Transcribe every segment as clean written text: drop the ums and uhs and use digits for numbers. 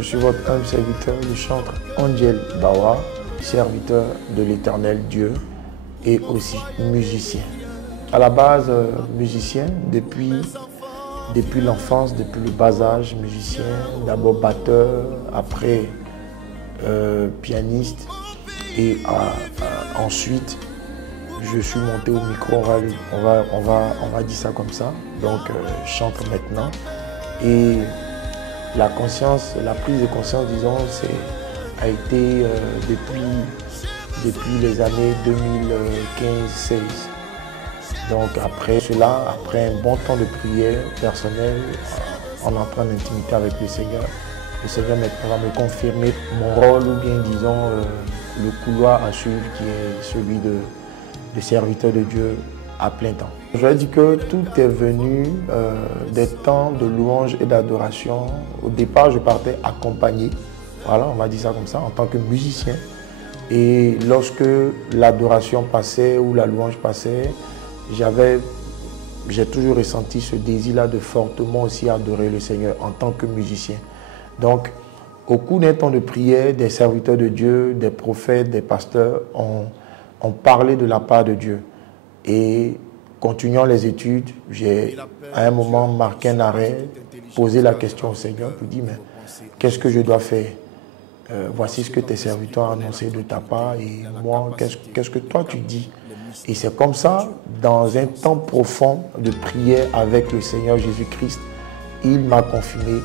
Je suis votre humble serviteur, le chantre Angel Bawa, serviteur de l'Éternel Dieu et aussi musicien. À la base, musicien depuis l'enfance, depuis le bas âge, musicien, d'abord batteur, après pianiste et ensuite je suis monté au micro, on va dire ça comme ça, donc je chante maintenant. Et la prise de conscience, disons, a été depuis les années 2015-16. Donc après cela, après un bon temps de prière personnelle, en entrant en intimité avec le Seigneur maintenant va me confirmer mon rôle ou bien disons le couloir à suivre qui est celui de serviteur de Dieu à plein temps. Je vais dire que tout est venu des temps de louange et d'adoration. Au départ, je partais accompagné, voilà, on va dire ça comme ça, en tant que musicien. Et lorsque l'adoration passait ou la louange passait, j'ai toujours ressenti ce désir-là de fortement aussi adorer le Seigneur en tant que musicien. Donc, au cours d'un temps de prière, des serviteurs de Dieu, des prophètes, des pasteurs ont parlé de la part de Dieu. Et continuant les études, j'ai à un moment marqué un arrêt, posé la question au Seigneur, puis dit, mais qu'est-ce que je dois faire? Voici ce que tes serviteurs ont annoncé de ta part et moi, qu'est-ce que toi tu dis? Et c'est comme ça, dans un temps profond de prière avec le Seigneur Jésus-Christ, il m'a confirmé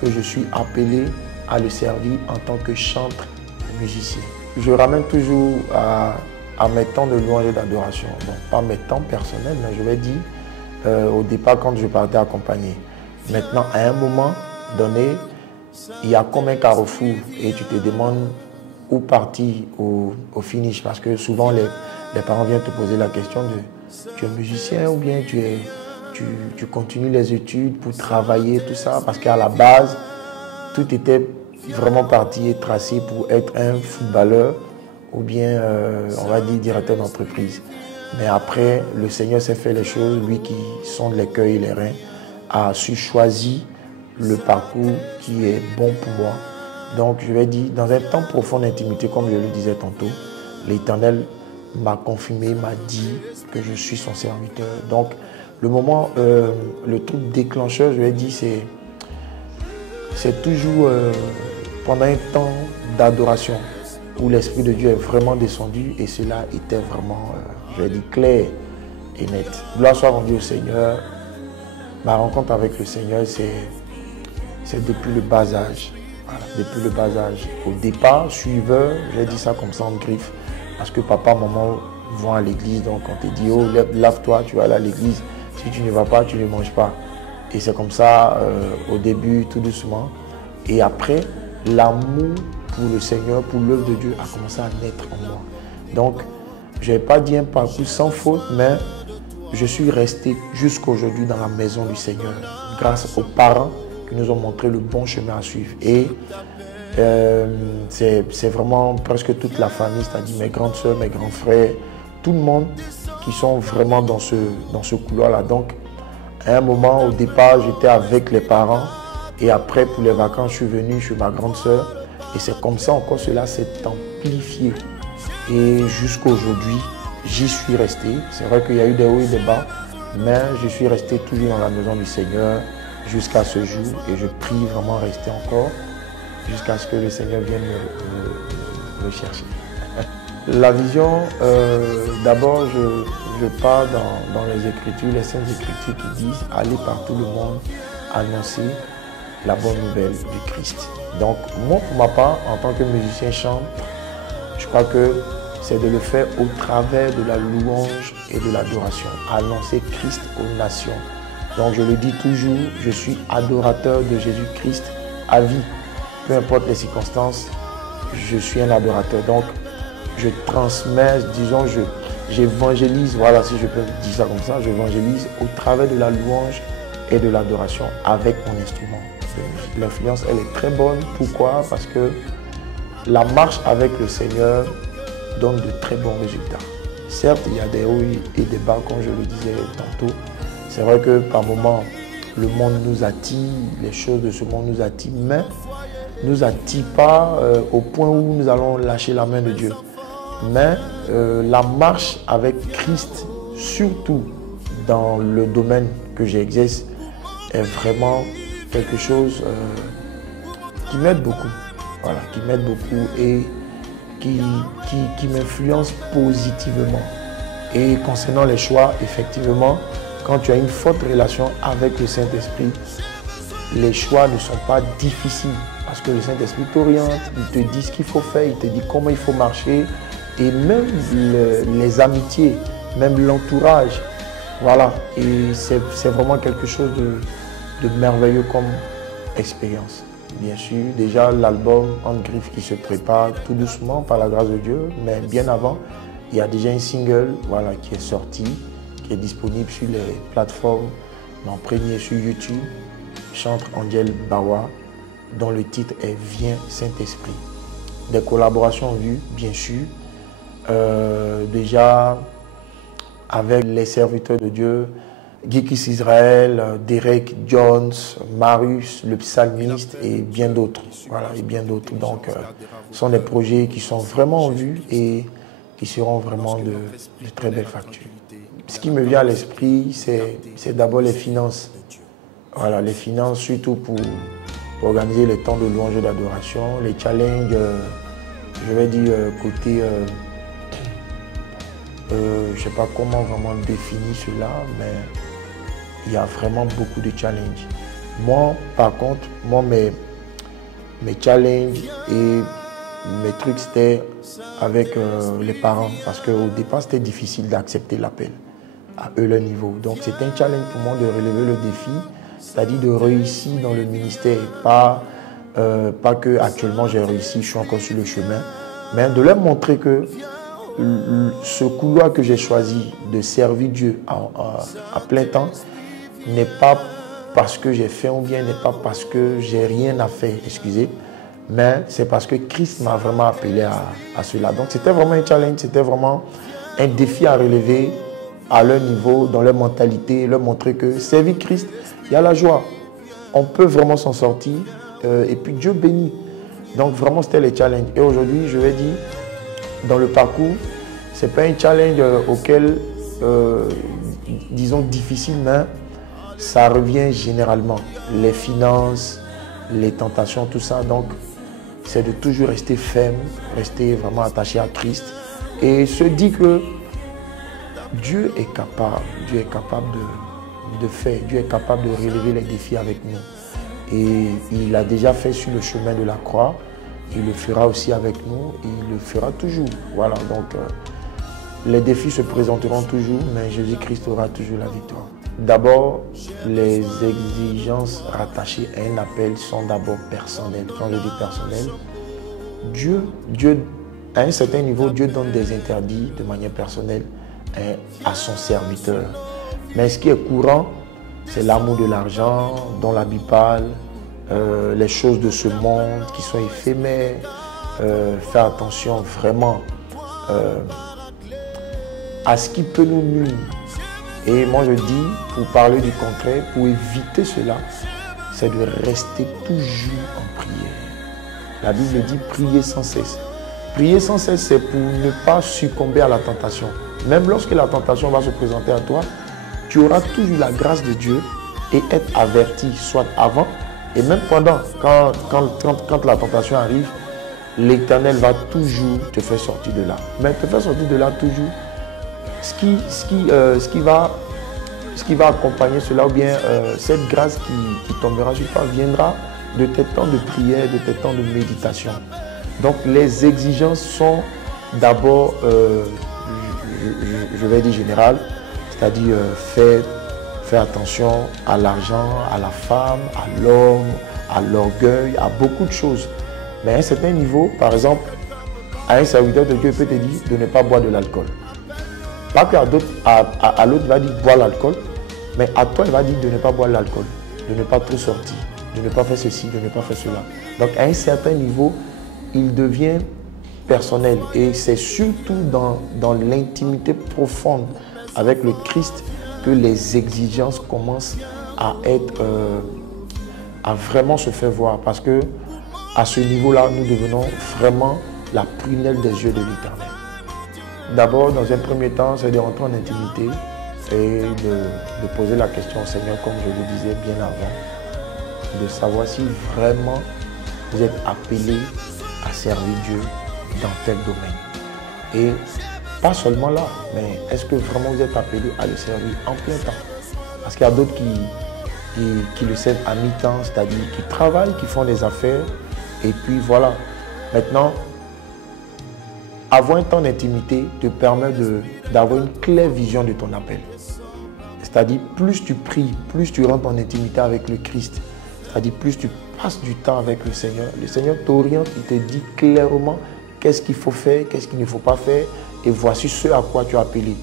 que je suis appelé à le servir en tant que chantre musicien. Je ramène toujours à mes temps de louange et d'adoration. Bon, pas mes temps personnels, mais je l'ai dit au départ quand je partais accompagné. Maintenant, à un moment donné, il y a comme un carrefour et tu te demandes où partir au finish parce que souvent les parents viennent te poser la question de tu es musicien ou bien tu continues les études pour travailler, tout ça, parce qu'à la base, tout était vraiment parti et tracé pour être un footballeur ou bien, on va dire, directeur d'entreprise. Mais après, le Seigneur s'est fait les choses, lui qui sonde les cœurs et les reins, a su choisir le parcours qui est bon pour moi. Donc, je vais dire, dans un temps profond d'intimité, comme je le disais tantôt, l'Éternel m'a confirmé, m'a dit que je suis son serviteur. Donc, le moment, le truc déclencheur, je vais dire, c'est toujours pendant un temps d'adoration où l'Esprit de Dieu est vraiment descendu et cela était vraiment, je vais dire, clair et net. Gloire soit rendue au Seigneur. Ma rencontre avec le Seigneur, c'est depuis le bas âge. Voilà, depuis le bas âge. Au départ, suiveur, j'ai dit ça comme ça en griffe, parce que papa, maman vont à l'église, donc on te dit, oh, lave-toi, tu vas aller à l'église. Si tu ne vas pas, tu ne manges pas. Et c'est comme ça, au début, tout doucement. Et après, l'amour pour le Seigneur, pour l'œuvre de Dieu, a commencé à naître en moi. Donc, je n'ai pas dit un parcours sans faute, mais je suis resté jusqu'aujourd'hui dans la maison du Seigneur, grâce aux parents qui nous ont montré le bon chemin à suivre. Et c'est vraiment presque toute la famille, c'est-à-dire mes grandes soeurs, mes grands frères, tout le monde qui sont vraiment dans ce couloir-là. Donc, à un moment, au départ, j'étais avec les parents et après, pour les vacances, je suis venu chez ma grande soeur et c'est comme ça encore cela s'est amplifié. Et jusqu'à aujourd'hui, j'y suis resté. C'est vrai qu'il y a eu des hauts et des bas, mais je suis resté toujours dans la maison du Seigneur jusqu'à ce jour et je prie vraiment rester encore jusqu'à ce que le Seigneur vienne me chercher. La vision, d'abord, je pars dans les Écritures, les Saintes Écritures qui disent « Allez par tout le monde annoncer la bonne nouvelle du Christ ». Donc, moi, pour ma part, en tant que musicien chante, je crois que c'est de le faire au travers de la louange et de l'adoration, annoncer Christ aux nations. Donc, je le dis toujours, je suis adorateur de Jésus-Christ à vie. Peu importe les circonstances, je suis un adorateur. Donc, je transmets, disons, j'évangélise, voilà, si je peux dire ça comme ça, j'évangélise au travers de la louange et de l'adoration avec mon instrument. L'influence, elle est très bonne. Pourquoi? Parce que la marche avec le Seigneur donne de très bons résultats. Certes, il y a des hauts et des bas, comme je le disais tantôt. C'est vrai que par moments, le monde nous attire, les choses de ce monde nous attirent, mais nous attire pas au point où nous allons lâcher la main de Dieu. Mais la marche avec Christ, surtout dans le domaine que j'exerce, est vraiment quelque chose qui m'aide beaucoup. Voilà, qui m'aide beaucoup et qui m'influence positivement. Et concernant les choix, effectivement, quand tu as une forte relation avec le Saint-Esprit, les choix ne sont pas difficiles parce que le Saint-Esprit t'oriente, il te dit ce qu'il faut faire, il te dit comment il faut marcher et même les amitiés, même l'entourage. Voilà, et c'est vraiment quelque chose de merveilleux comme expérience. Bien sûr, déjà l'album En Griffe qui se prépare tout doucement par la grâce de Dieu, mais bien avant, il y a déjà un single voilà, qui est sorti, qui est disponible sur les plateformes, en premier sur YouTube, chante Angel Bawa, dont le titre est Viens Saint-Esprit. Des collaborations en vue, bien sûr, déjà avec les serviteurs de Dieu, Gikis Israël, Derek Jones, Marius, le psalmiste et bien d'autres. Voilà, et bien d'autres. Donc, ce sont des projets qui sont vraiment en vue et qui seront vraiment de très belles factures. Ce qui me vient à l'esprit, c'est d'abord les finances. Voilà, les finances, surtout pour organiser les temps de louange et d'adoration, les challenges, je vais dire, côté... je ne sais pas comment vraiment définir cela, mais il y a vraiment beaucoup de challenges. Moi, par contre, mes challenges et mes trucs, c'était avec les parents. Parce qu'au départ, c'était difficile d'accepter l'appel à eux, leur niveau. Donc, c'était un challenge pour moi de relever le défi, c'est-à-dire de réussir dans le ministère. Pas que actuellement j'ai réussi, je suis encore sur le chemin, mais de leur montrer que ce couloir que j'ai choisi de servir Dieu à plein temps n'est pas parce que j'ai fait ou bien n'est pas parce que j'ai rien à faire, excusez, mais c'est parce que Christ m'a vraiment appelé à cela. Donc c'était vraiment un challenge, c'était vraiment un défi à relever à leur niveau, dans leur mentalité, leur montrer que servir Christ, il y a la joie. On peut vraiment s'en sortir et puis Dieu bénit. Donc vraiment c'était les challenges. Et aujourd'hui, je vais dire, dans le parcours, ce n'est pas un challenge auquel, disons, difficile, mais ça revient généralement. Les finances, les tentations, tout ça. Donc, c'est de toujours rester ferme, rester vraiment attaché à Christ et se dire que Dieu est capable de faire, Dieu est capable de relever les défis avec nous. Et il l'a déjà fait sur le chemin de la croix. Il le fera aussi avec nous et il le fera toujours. Voilà, donc les défis se présenteront toujours, mais Jésus-Christ aura toujours la victoire. D'abord, les exigences rattachées à un appel sont d'abord personnelles. Quand je dis personnel, Dieu, à un certain niveau, Dieu donne des interdits de manière personnelle à son serviteur. Mais ce qui est courant, c'est l'amour de l'argent, dont la Bible parle, les choses de ce monde qui sont éphémères, faire attention vraiment à ce qui peut nous nuire. Et moi je dis, pour parler du concret, pour éviter cela, c'est de rester toujours en prière. La Bible dit prier sans cesse. Prier sans cesse, c'est pour ne pas succomber à la tentation. Même lorsque la tentation va se présenter à toi, tu auras toujours la grâce de Dieu et être averti, soit avant et même pendant, quand la tentation arrive, l'Éternel va toujours te faire sortir de là. Mais te faire sortir de là toujours, ce qui va accompagner cela, ou bien cette grâce qui tombera sur toi, viendra de tes temps de prière, de tes temps de méditation. Donc les exigences sont d'abord, je vais dire générales, c'est-à-dire faire attention à l'argent, à la femme, à l'homme, à l'orgueil, à beaucoup de choses. Mais à un certain niveau, par exemple, à un serviteur de Dieu peut te dire de ne pas boire de l'alcool. Pas qu'à l'autre, il va dire boire l'alcool, mais à toi, il va dire de ne pas boire l'alcool, de ne pas trop sortir, de ne pas faire ceci, de ne pas faire cela. Donc à un certain niveau, il devient personnel. Et c'est surtout dans l'intimité profonde avec le Christ que les exigences commencent à être, à vraiment se faire voir. Parce que à ce niveau-là, nous devenons vraiment la prunelle des yeux de l'Éternel. D'abord, dans un premier temps, c'est de rentrer en intimité et de poser la question au Seigneur, comme je le disais bien avant, de savoir si vraiment vous êtes appelé à servir Dieu dans tel domaine. Et pas seulement là, mais est-ce que vraiment vous êtes appelé à le servir en plein temps? Parce qu'il y a d'autres qui le servent à mi-temps, c'est-à-dire qui travaillent, qui font des affaires, et puis voilà. Maintenant, avoir un temps d'intimité te permet d'avoir une claire vision de ton appel. C'est-à-dire, plus tu pries, plus tu rentres en intimité avec le Christ, c'est-à-dire plus tu passes du temps avec le Seigneur t'oriente, il te dit clairement qu'est-ce qu'il faut faire, qu'est-ce qu'il ne faut pas faire, et voici ce à quoi tu es appelé.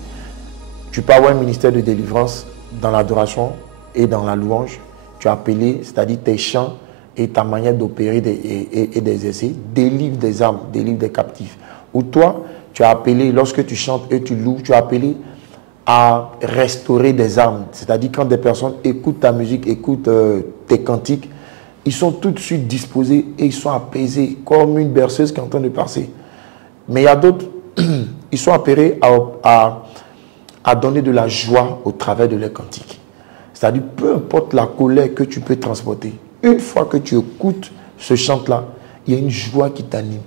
Tu peux avoir un ministère de délivrance dans l'adoration et dans la louange. Tu es appelé, c'est-à-dire tes chants et ta manière d'opérer et d'exercer, délivre des âmes, délivre des captifs. Ou toi, tu es appelé, lorsque tu chantes et tu loues, tu es appelé à restaurer des âmes. C'est-à-dire quand des personnes écoutent ta musique, écoutent tes cantiques, ils sont tout de suite disposés et ils sont apaisés comme une berceuse qui est en train de passer. Mais il y a d'autres, ils sont appelés à donner de la joie au travers de leurs cantiques. C'est-à-dire, peu importe la colère que tu peux transporter, une fois que tu écoutes ce chant-là, il y a une joie qui t'anime.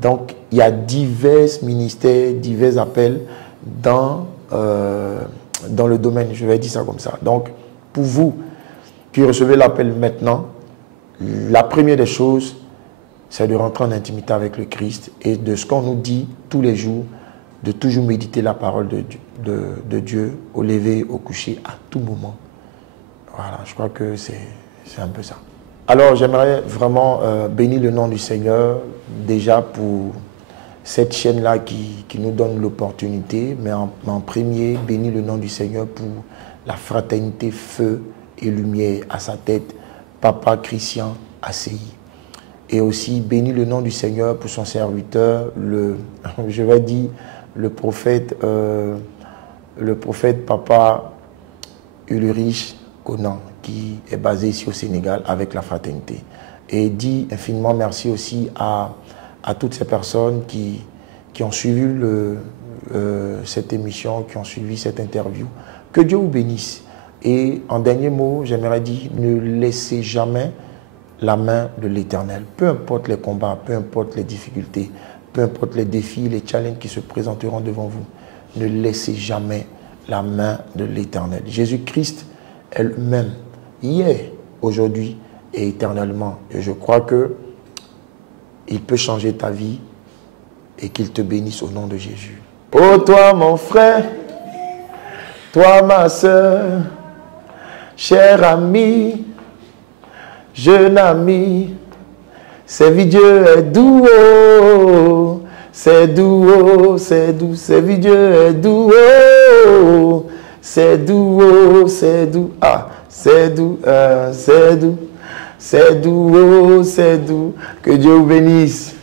Donc, il y a divers ministères, divers appels dans le domaine, je vais dire ça comme ça. Donc, pour vous qui recevez l'appel maintenant, la première des choses, c'est de rentrer en intimité avec le Christ et de ce qu'on nous dit tous les jours, de toujours méditer la parole de Dieu au lever, au coucher, à tout moment. Voilà, je crois que c'est un peu ça. Alors, j'aimerais vraiment bénir le nom du Seigneur, déjà pour cette chaîne-là qui nous donne l'opportunité, mais en premier, bénir le nom du Seigneur pour la fraternité Feu et Lumière à sa tête, Papa Christian ACI. Et aussi bénir le nom du Seigneur pour son serviteur, je vais dire, le prophète Papa Ulrich Conan, qui est basé ici au Sénégal avec la fraternité. Et dit infiniment merci aussi à toutes ces personnes qui ont suivi cette émission, qui ont suivi cette interview. Que Dieu vous bénisse. Et en dernier mot, j'aimerais dire, ne laissez jamais la main de l'Éternel. Peu importe les combats, peu importe les difficultés, peu importe les défis, les challenges qui se présenteront devant vous, ne laissez jamais la main de l'Éternel. Jésus-Christ est le même, hier, aujourd'hui et éternellement. Et je crois qu'il peut changer ta vie et qu'il te bénisse au nom de Jésus. Oh toi mon frère, toi ma soeur, cher ami, jeune ami, servir Dieu est doux, c'est doux, c'est doux, servir Dieu est doux, c'est doux, c'est doux, ah, c'est doux, c'est doux, c'est doux, c'est doux, que Dieu vous bénisse.